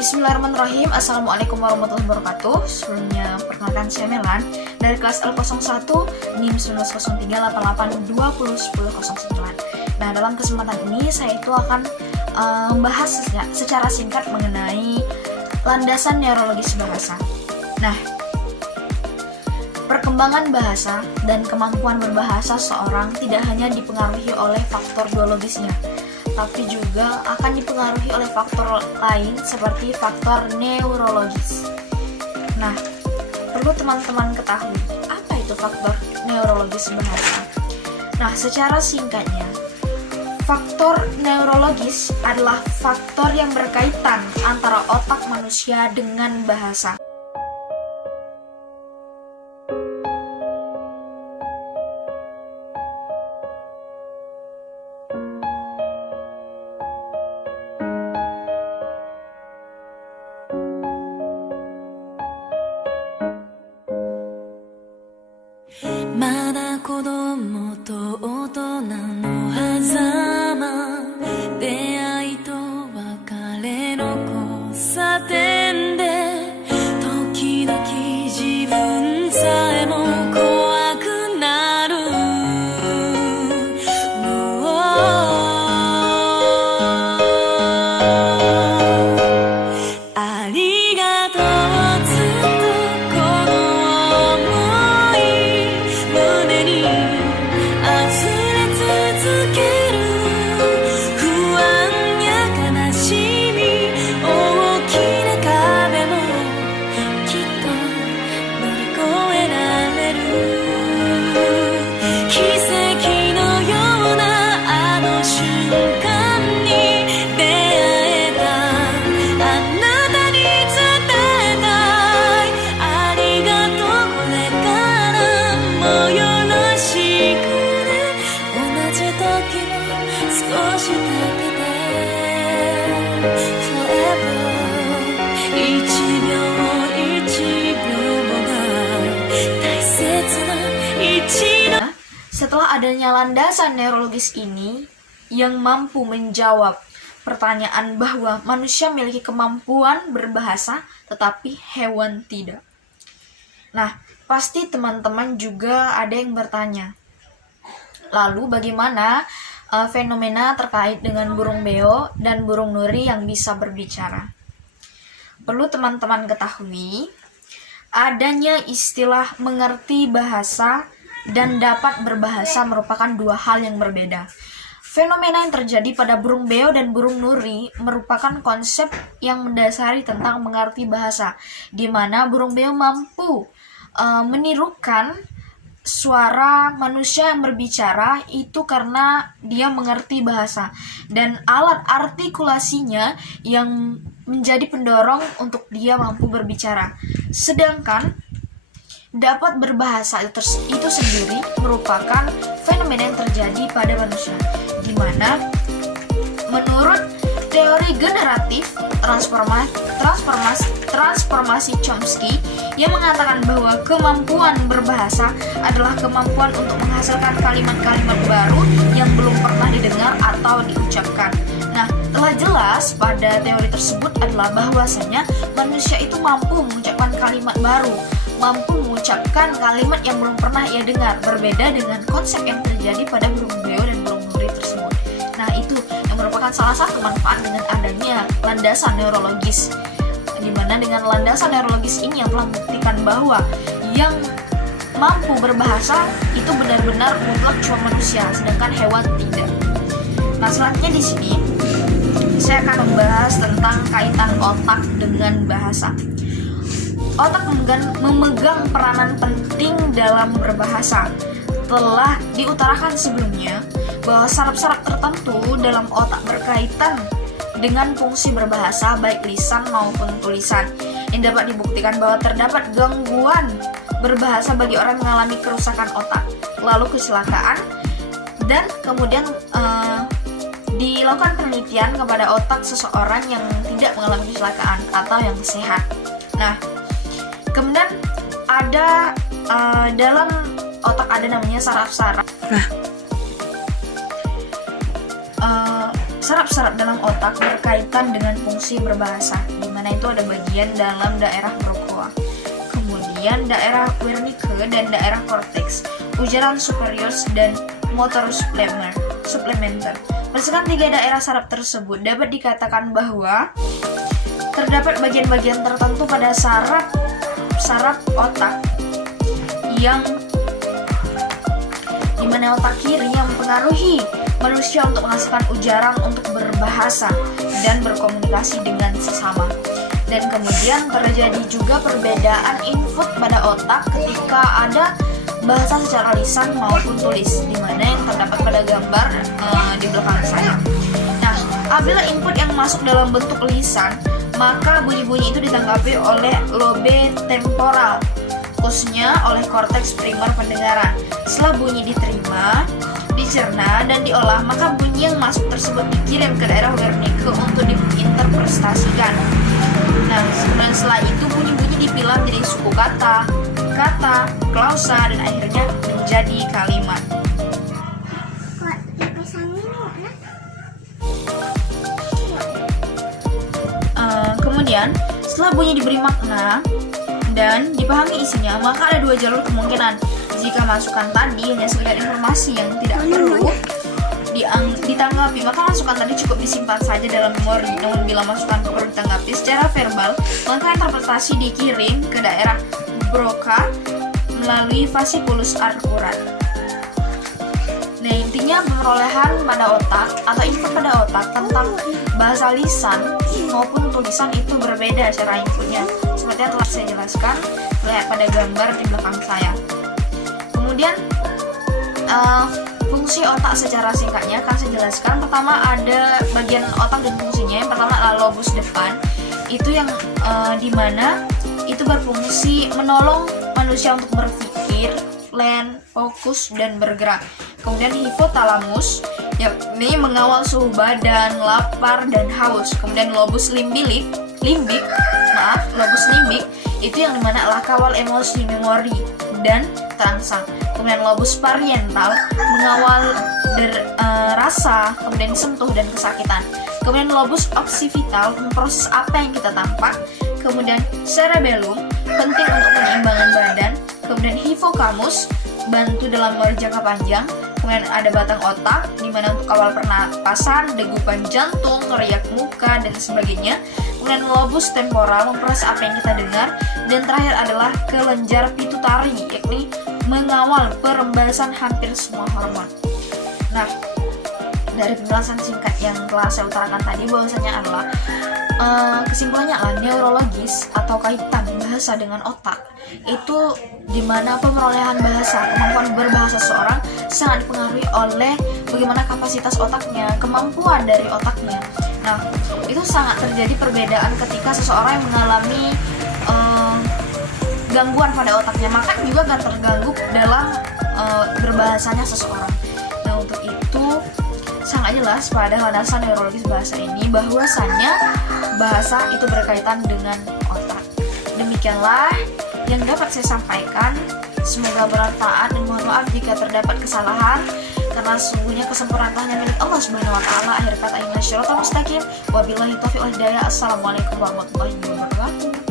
Bismillahirrahmanirrahim. Assalamualaikum warahmatullahi wabarakatuh. Sebelumnya perkenalkan saya Melan dari kelas L01 NIM 190388201009. Nah, dalam kesempatan ini saya itu akan membahas secara singkat mengenai landasan neurologis bahasa. Nah, perkembangan bahasa dan kemampuan berbahasa seorang tidak hanya dipengaruhi oleh faktor biologisnya, tapi juga akan dipengaruhi oleh faktor lain seperti faktor neurologis. Nah, perlu teman-teman ketahui, apa itu faktor neurologis bahasa? Nah, secara singkatnya, faktor neurologis adalah faktor yang berkaitan antara otak manusia dengan bahasa. Setelah adanya landasan neurologis ini yang mampu menjawab pertanyaan bahwa manusia memiliki kemampuan berbahasa tetapi hewan tidak. Nah, pasti teman-teman juga ada yang bertanya, lalu bagaimana fenomena terkait dengan burung beo dan burung nuri yang bisa berbicara? Perlu teman-teman ketahui, adanya istilah mengerti bahasa dan dapat berbahasa merupakan dua hal yang berbeda. Fenomena yang terjadi pada burung beo dan burung nuri merupakan konsep yang mendasari tentang mengerti bahasa, di mana burung beo mampu menirukan suara manusia yang berbicara itu karena dia mengerti bahasa, dan alat artikulasinya yang menjadi pendorong untuk dia mampu berbicara. Sedangkan dapat berbahasa itu sendiri merupakan fenomena yang terjadi pada manusia, di mana menurut teori generatif transformasi Chomsky yang mengatakan bahwa kemampuan berbahasa adalah kemampuan untuk menghasilkan kalimat-kalimat baru yang belum pernah didengar atau diucapkan. Nah, telah jelas pada teori tersebut adalah bahwasanya manusia itu mampu mengucapkan kalimat baru, mampu mengucapkan kalimat yang belum pernah ia dengar, berbeda dengan konsep yang terjadi pada burung beo dan burung nuri tersebut. Nah, itu yang merupakan salah satu manfaat dengan adanya landasan neurologis, di mana dengan landasan neurologis ini yang telah membuktikan bahwa yang mampu berbahasa itu benar-benar mutlak cuma manusia, sedangkan hewan tidak. Nah, selanjutnya di sini saya akan membahas tentang kaitan otak dengan bahasa. Otak memegang peranan penting dalam berbahasa. Telah diutarakan sebelumnya bahwa saraf-saraf tertentu dalam otak berkaitan dengan fungsi berbahasa baik lisan maupun tulisan, yang dapat dibuktikan bahwa terdapat gangguan berbahasa bagi orang yang mengalami kerusakan otak, lalu kecelakaan, dan kemudian dilakukan penelitian kepada otak seseorang yang tidak mengalami kecelakaan atau yang sehat. Nah, kemudian ada dalam otak ada namanya saraf-saraf. Saraf-saraf dalam otak berkaitan dengan fungsi berbahasa, di mana itu ada bagian dalam daerah Broca. Kemudian daerah Wernicke dan daerah korteks, ujaran superior dan motor supplementer. Berdasarkan 3 daerah saraf tersebut, dapat dikatakan bahwa terdapat bagian-bagian tertentu pada saraf otak yang dimana otak kiri yang mempengaruhi manusia untuk menghasilkan ujaran untuk berbahasa dan berkomunikasi dengan sesama. Dan kemudian terjadi juga perbedaan input pada otak ketika ada bahasa secara lisan maupun tulis, dimana yang terdapat pada gambar di belakang saya. Nah, apabila input yang masuk dalam bentuk lisan, maka bunyi-bunyi itu ditanggapi oleh lobe temporal, khususnya oleh korteks primer pendengaran. Setelah bunyi diterima, dicerna, dan diolah, maka bunyi yang masuk tersebut dikirim ke daerah Wernicke untuk diinterpretasikan. Nah, kemudian setelah itu bunyi-bunyi dipilah menjadi suku kata, klausa, dan akhirnya menjadi kalimat. Kemudian setelah bunyi diberi makna dan dipahami isinya, maka ada 2 jalur kemungkinan. Jika masukan tadi hanya sekedar informasi yang tidak perlu ditanggapi, maka masukan tadi cukup disimpan saja dalam memori. Namun bila masukan perlu ditanggapi secara verbal, maka interpretasi dikirim ke daerah Broca melalui fasciculus arcurat. Nah, intinya perolehan pada otak atau input pada otak tentang bahasa lisan maupun tulisan itu berbeda cara inputnya, seperti yang telah saya jelaskan lihat pada gambar di belakang saya. Kemudian fungsi otak secara singkatnya akan saya jelaskan. Pertama ada bagian otak dan fungsinya. Yang pertama adalah lobus depan, itu yang dimana itu berfungsi menolong manusia untuk berpikir, plan, fokus, dan bergerak. Kemudian hipotalamus, yakni mengawal suhu badan, lapar, dan haus. Kemudian lobus limbik itu yang dimana adalah kawal emosi, memori, dan terangsang. Kemudian lobus parietal mengawal rasa, kemudian sentuh dan kesakitan. Kemudian lobus occipital memproses apa yang kita tampak. Kemudian cerebellum penting untuk penyeimbangan badan. Kemudian hippocampus bantu dalam memori jangka panjang. Kemudian ada batang otak di mana untuk kawal pernapasan, degupan jantung, riak muka, dan sebagainya. Kemudian lobus temporal memproses apa yang kita dengar. Dan terakhir adalah kelenjar pituitari, yakni mengawal perembasan hampir semua hormon. Nah, dari penjelasan singkat yang telah saya utarakan tadi, bahwasanya adalah kesimpulannya adalah neurologis atau kaitan bahasa dengan otak itu dimana pemerolehan bahasa, kemampuan berbahasa seorang sangat dipengaruhi oleh bagaimana kapasitas otaknya, kemampuan dari otaknya. Nah, itu sangat terjadi perbedaan ketika seseorang yang mengalami gangguan pada otaknya, maka juga akan terganggu dalam berbahasanya seseorang. Nah, untuk itu sangat jelas pada landasan neurologis bahasa ini bahwasanya bahasa itu berkaitan dengan otak. Demikianlah yang dapat saya sampaikan. Semoga bermanfaat dan mohon maaf jika terdapat kesalahan, karena sesungguhnya kesempurnaan hanya milik Allah Subhanahu wa taala. Akhir kata, inna syiratal mustaqim. Wabillahi taufiq wal hidayah. Assalamualaikum warahmatullahi wabarakatuh.